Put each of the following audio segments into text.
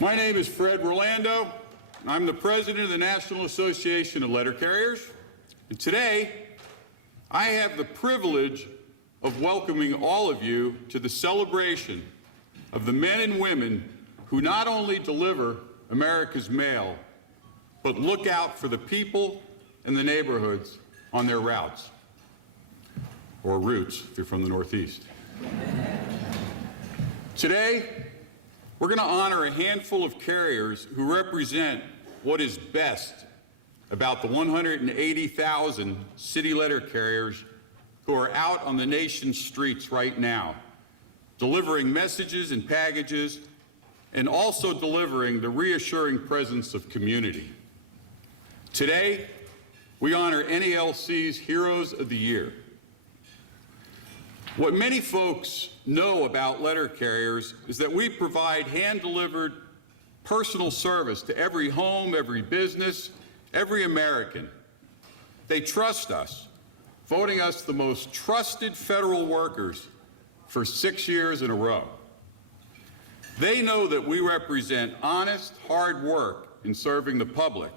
My name is Fred Rolando. I'm the president of the National Association of Letter Carriers. And today, I have the privilege of welcoming all of you to the celebration of the men and women who not only deliver America's mail, but look out for the people and the neighborhoods on their routes, or routes if you're from the Northeast. Today, we're going to honor a handful of carriers who represent what is best about the 180,000 city letter carriers who are out on the nation's streets right now, delivering messages and packages, and also delivering the reassuring presence of community. Today, we honor NALC's Heroes of the Year. What many folks know about letter carriers is that we provide hand-delivered personal service to every home, every business, every American. They trust us, voting us the most trusted federal workers for 6 years in a row. They know that we represent honest, hard work in serving the public.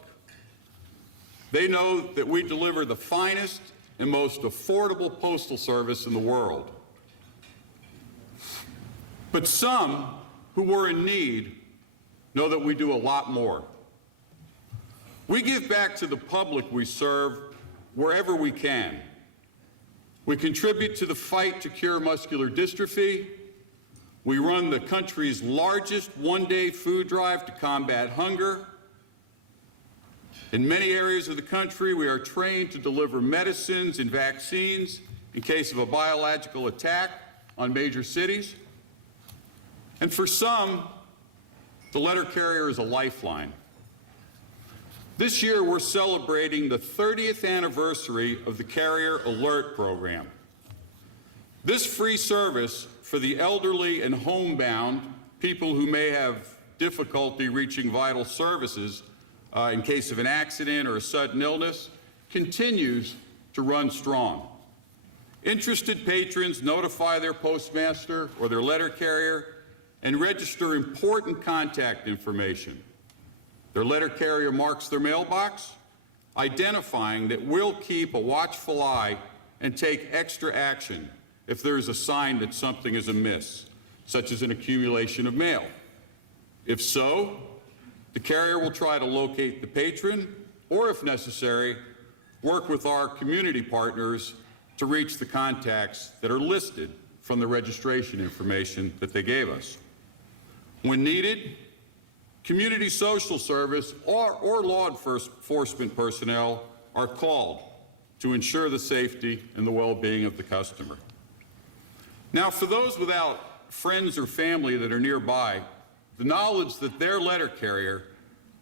They know that we deliver the finest and most affordable postal service in the world. But some who were in need know that we do a lot more. We give back to the public we serve wherever we can. We contribute to the fight to cure muscular dystrophy. We run the country's largest one-day food drive to combat hunger. In many areas of the country, we are trained to deliver medicines and vaccines in case of a biological attack on major cities. And for some, the letter carrier is a lifeline. This year, we're celebrating the 30th anniversary of the Carrier Alert program. This free service for the elderly and homebound, people who may have difficulty reaching vital services in case of an accident or a sudden illness, continues to run strong. Interested patrons notify their postmaster or their letter carrier and register important contact information. Their letter carrier marks their mailbox, identifying that we'll keep a watchful eye and take extra action if there is a sign that something is amiss, such as an accumulation of mail. If so, the carrier will try to locate the patron, or if necessary, work with our community partners to reach the contacts that are listed from the registration information that they gave us. When needed, community social service or law enforcement personnel are called to ensure the safety and the well-being of the customer. Now, for those without friends or family that are nearby, the knowledge that their letter carrier,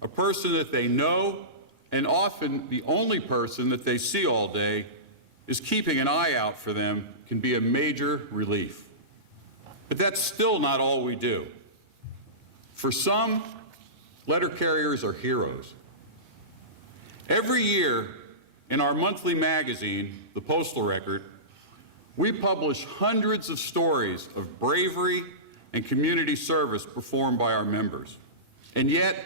a person that they know and often the only person that they see all day, is keeping an eye out for them can be a major relief. But that's still not all we do. For some, letter carriers are heroes. Every year in our monthly magazine, The Postal Record, we publish hundreds of stories of bravery and community service performed by our members. And yet,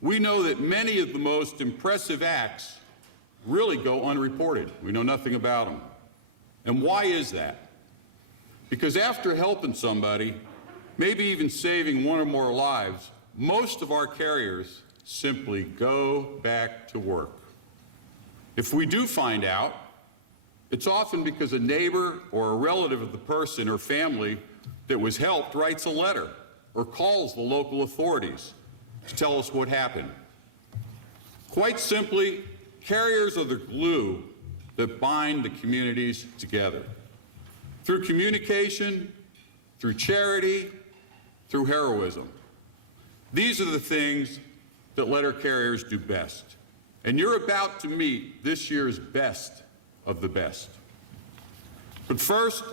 we know that many of the most impressive acts really go unreported. We know nothing about them. And why is that? Because after helping somebody, maybe even saving one or more lives, most of our carriers simply go back to work. If we do find out, it's often because a neighbor or a relative of the person or family that was helped writes a letter or calls the local authorities to tell us what happened. Quite simply, carriers are the glue that bind the communities together. Through communication, through charity, through heroism. These are the things that letter carriers do best. And you're about to meet this year's best of the best. But first,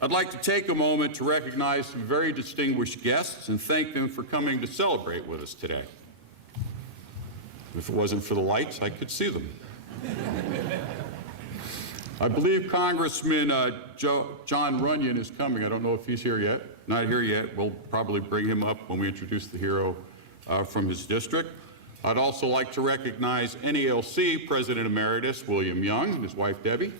I'd like to take a moment to recognize some very distinguished guests and thank them for coming to celebrate with us today. If it wasn't for the lights, I could see them. I believe Congressman John Runyon is coming. I don't know if he's here yet. not here yet. We'll probably bring him up when we introduce the hero from his district. I'd also like to recognize NALC President Emeritus William Young and his wife Debbie.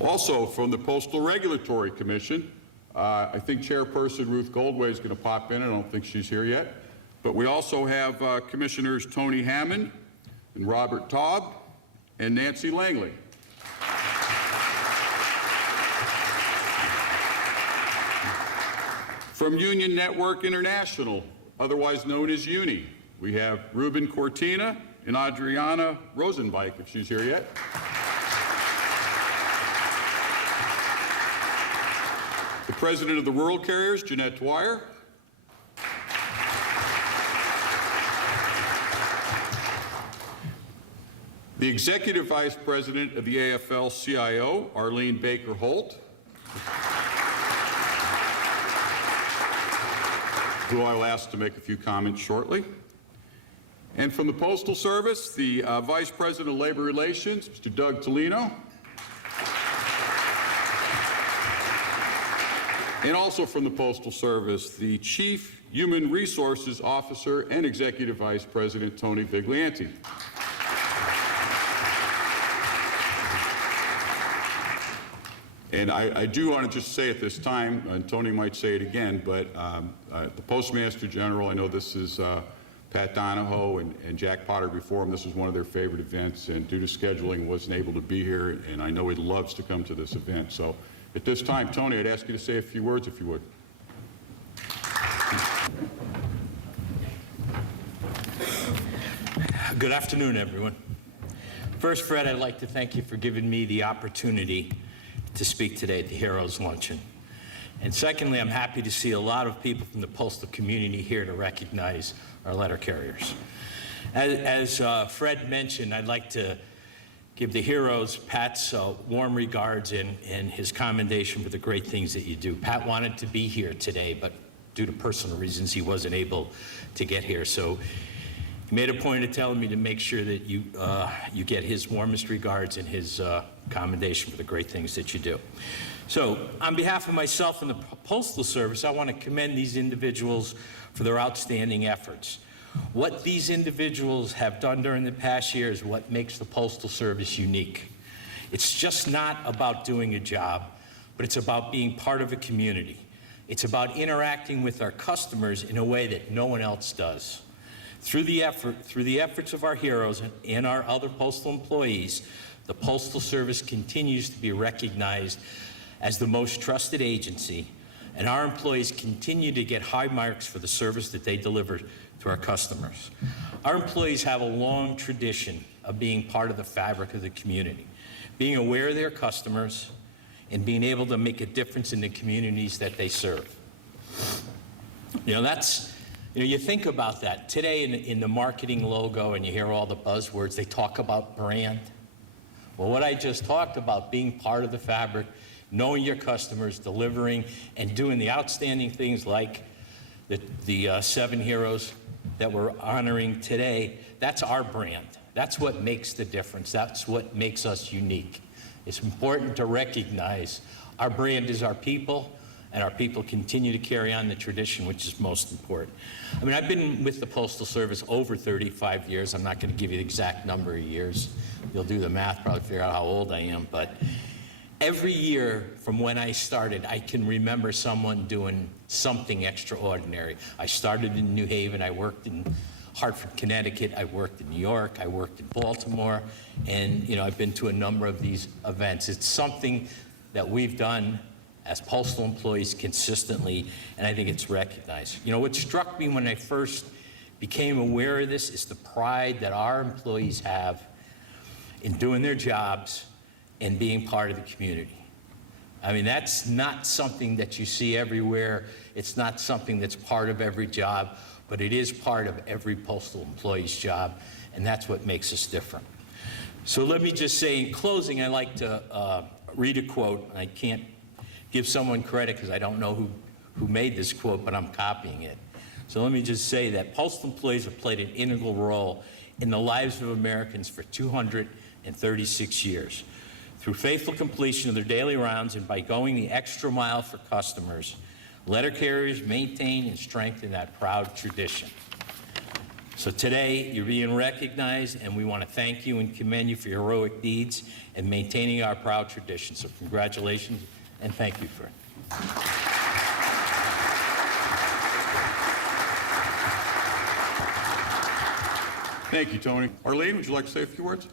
Also from the Postal Regulatory Commission, I think Chairperson Ruth Goldway is going to pop in. I don't think she's here yet. But we also have Commissioners Tony Hammond and Robert Taub and Nancy Langley. From Union Network International, otherwise known as UNI, we have Ruben Cortina and Adriana Rosenbike, if she's here yet. The President of the Rural Carriers, Jeanette Dwyer. The Executive Vice President of the AFL-CIO, Arlene Baker-Holt, who I'll ask to make a few comments shortly. And from the Postal Service, the Vice President of Labor Relations, Mr. Doug Tolino. And also from the Postal Service, the Chief Human Resources Officer and Executive Vice President, Tony Viglianti. And I do want to just say at this time, and Tony might say it again, but the Postmaster General, I know this is Pat Donahoe and Jack Potter before him, this was one of their favorite events, and due to scheduling wasn't able to be here, and I know he loves to come to this event. So at this time, Tony, I'd ask you to say a few words if you would. Good afternoon, everyone. First, Fred, I'd like to thank you for giving me the opportunity to speak today at the Heroes Luncheon. And secondly, I'm happy to see a lot of people from the postal community here to recognize our letter carriers. As Fred mentioned, I'd like to give the heroes Pat's warm regards and his commendation for the great things that you do. Pat wanted to be here today, but due to personal reasons, he wasn't able to get here. So he made a point of telling me to make sure that you get his warmest regards and his commendation for the great things that you do. So on behalf of myself and the Postal Service, I want to commend these individuals for their outstanding efforts. What these individuals have done during the past year is what makes the Postal Service unique. It's just not about doing a job, but it's about being part of a community. It's about interacting with our customers in a way that no one else does. Through the efforts of our heroes and our other postal employees, the Postal Service continues to be recognized as the most trusted agency, and our employees continue to get high marks for the service that they deliver to our customers. Our employees have a long tradition of being part of the fabric of the community, being aware of their customers, and being able to make a difference in the communities that they serve. You think about that. Today in the marketing logo, and you hear all the buzzwords, they talk about brand. Well, what I just talked about, being part of the fabric, knowing your customers, delivering, and doing the outstanding things like the 7 heroes that we're honoring today, that's our brand. That's what makes the difference. That's what makes us unique. It's important to recognize our brand is our people, and our people continue to carry on the tradition, which is most important. I mean, I've been with the Postal Service over 35 years. I'm not going to give you the exact number of years. You'll do the math, probably figure out how old I am. But every year from when I started, I can remember someone doing something extraordinary. I started in New Haven. I worked in Hartford, Connecticut. I worked in New York. I worked in Baltimore. And, I've been to a number of these events. It's something that we've done as postal employees consistently, and I think it's recognized. What struck me when I first became aware of this is the pride that our employees have in doing their jobs and being part of the community. I mean, that's not something that you see everywhere. It's not something that's part of every job, but it is part of every postal employee's job, and that's what makes us different. So let me just say in closing, I like to read a quote. I can't give someone credit because I don't know who made this quote, but I'm copying it. So let me just say that postal employees have played an integral role in the lives of Americans for 250 in 36 years. Through faithful completion of their daily rounds and by going the extra mile for customers, letter carriers maintain and strengthen that proud tradition. So today, you're being recognized, and we want to thank you and commend you for your heroic deeds and maintaining our proud tradition. So congratulations, and thank you for it. Thank you, Tony. Arlene, would you like to say a few words?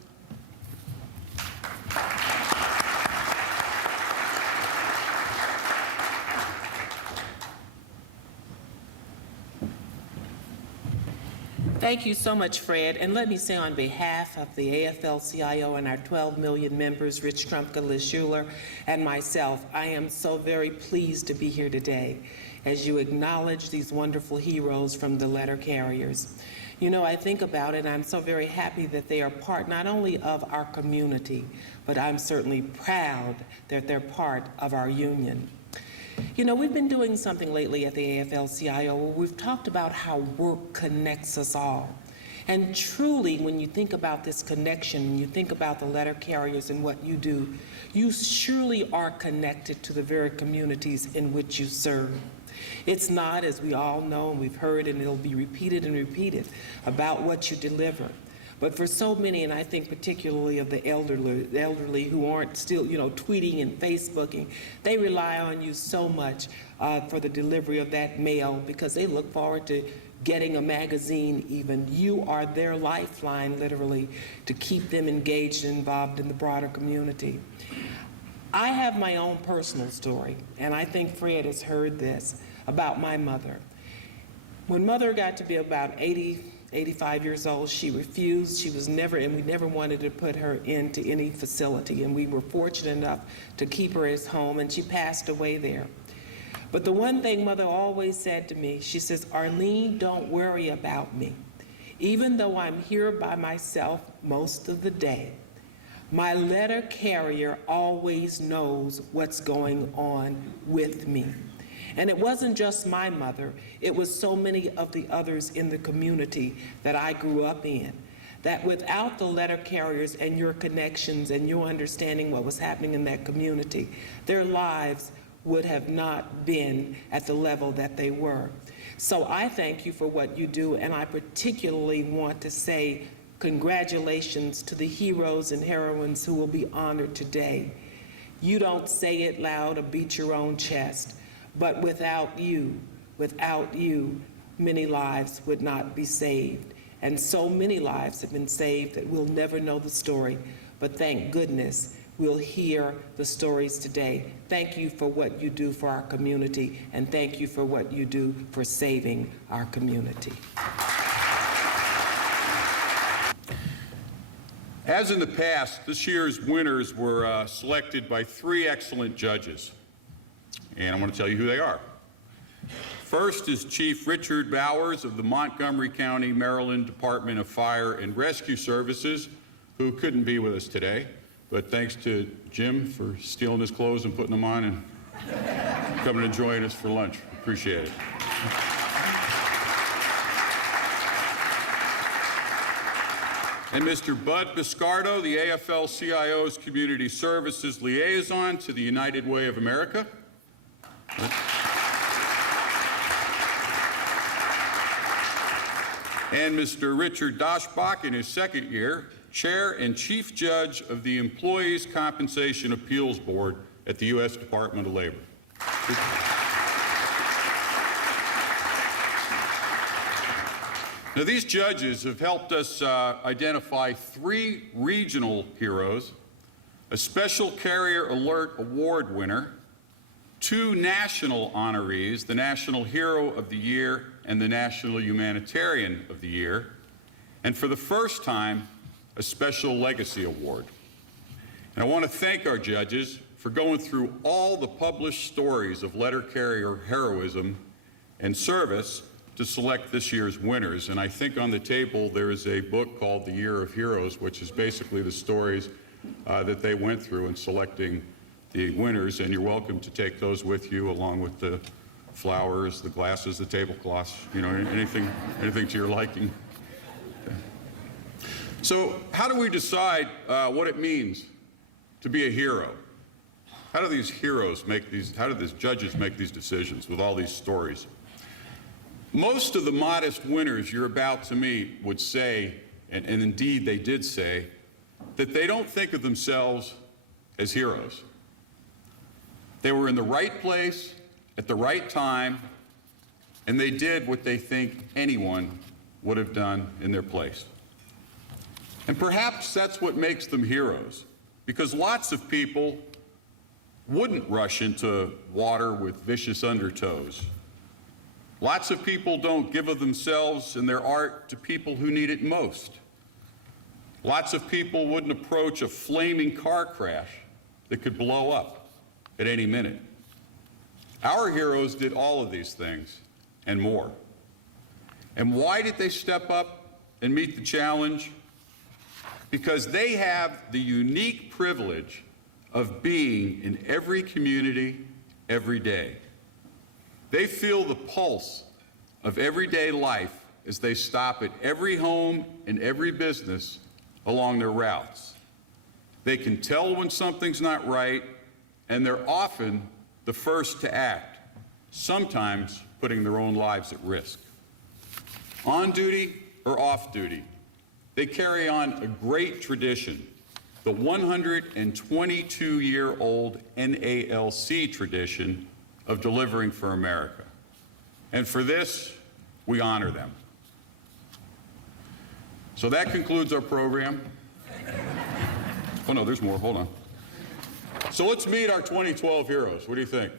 Thank you so much, Fred. And let me say on behalf of the AFL-CIO and our 12 million members, Rich Trumpka, Liz Schuler, and myself, I am so very pleased to be here today as you acknowledge these wonderful heroes from the letter carriers. You know, I think about it, and I'm so very happy that they are part not only of our community, but I'm certainly proud that they're part of our union. You know, we've been doing something lately at the AFL-CIO where we've talked about how work connects us all. And truly, when you think about this connection, when you think about the letter carriers and what you do, you surely are connected to the very communities in which you serve. It's not, as we all know and we've heard, and it'll be repeated and repeated, about what you deliver. But for so many, and I think particularly of the elderly who aren't still, you know, tweeting and Facebooking, they rely on you so much for the delivery of that mail because they look forward to getting a magazine even. You are their lifeline, literally, to keep them engaged and involved in the broader community. I have my own personal story, and I think Fred has heard this, about my mother. When Mother got to be about 85 years old, she refused. She was never, and we never wanted to put her into any facility, and we were fortunate enough to keep her at home, and she passed away there. But the one thing Mother always said to me, she says, "Arlene, don't worry about me. Even though I'm here by myself most of the day, my letter carrier always knows what's going on with me." And it wasn't just my mother, it was so many of the others in the community that I grew up in, that without the letter carriers and your connections and your understanding what was happening in that community, their lives would have not been at the level that they were. So I thank you for what you do, and I particularly want to say congratulations to the heroes and heroines who will be honored today. You don't say it loud or beat your own chest, but without you, many lives would not be saved. And so many lives have been saved that we'll never know the story, but thank goodness we'll hear the stories today. Thank you for what you do for our community, and thank you for what you do for saving our community. As in the past, this year's winners were selected by 3 excellent judges. And I want to tell you who they are. First is Chief Richard Bowers of the Montgomery County, Maryland Department of Fire and Rescue Services, who couldn't be with us today, but thanks to Jim for stealing his clothes and putting them on and coming and joining us for lunch. Appreciate it. And Mr. Bud Biscardo, the AFL-CIO's Community Services Liaison to the United Way of America. And Mr. Richard Doshbach, in his second year, Chair and Chief Judge of the Employees Compensation Appeals Board at the U.S. Department of Labor. Now, these judges have helped us identify 3 regional heroes, a Special Carrier Alert Award winner, 2 national honorees, the National Hero of the Year and the National Humanitarian of the Year, and for the first time, a Special Legacy Award. And I want to thank our judges for going through all the published stories of letter carrier heroism and service to select this year's winners. And I think on the table there is a book called The Year of Heroes, which is basically the stories that they went through in selecting the winners, and you're welcome to take those with you along with the flowers, the glasses, the tablecloths, you know, anything to your liking. So how do we decide what it means to be a hero? How do these heroes make these, how do these judges make these decisions with all these stories? Most of the modest winners you're about to meet would say, and indeed they did say, that they don't think of themselves as heroes. They were in the right place at the right time, and they did what they think anyone would have done in their place. And perhaps that's what makes them heroes, because lots of people wouldn't rush into water with vicious undertows. Lots of people don't give of themselves and their art to people who need it most. Lots of people wouldn't approach a flaming car crash that could blow up at any minute. Our heroes did all of these things and more. And why did they step up and meet the challenge? Because they have the unique privilege of being in every community every day. They feel the pulse of everyday life as they stop at every home and every business along their routes. They can tell when something's not right, and they're often the first to act, sometimes putting their own lives at risk. On duty or off duty, they carry on a great tradition, the 122-year-old NALC tradition of delivering for America. And for this, we honor them. So that concludes our program. Oh no, there's more, hold on. So let's meet our 2012 heroes. What do you think?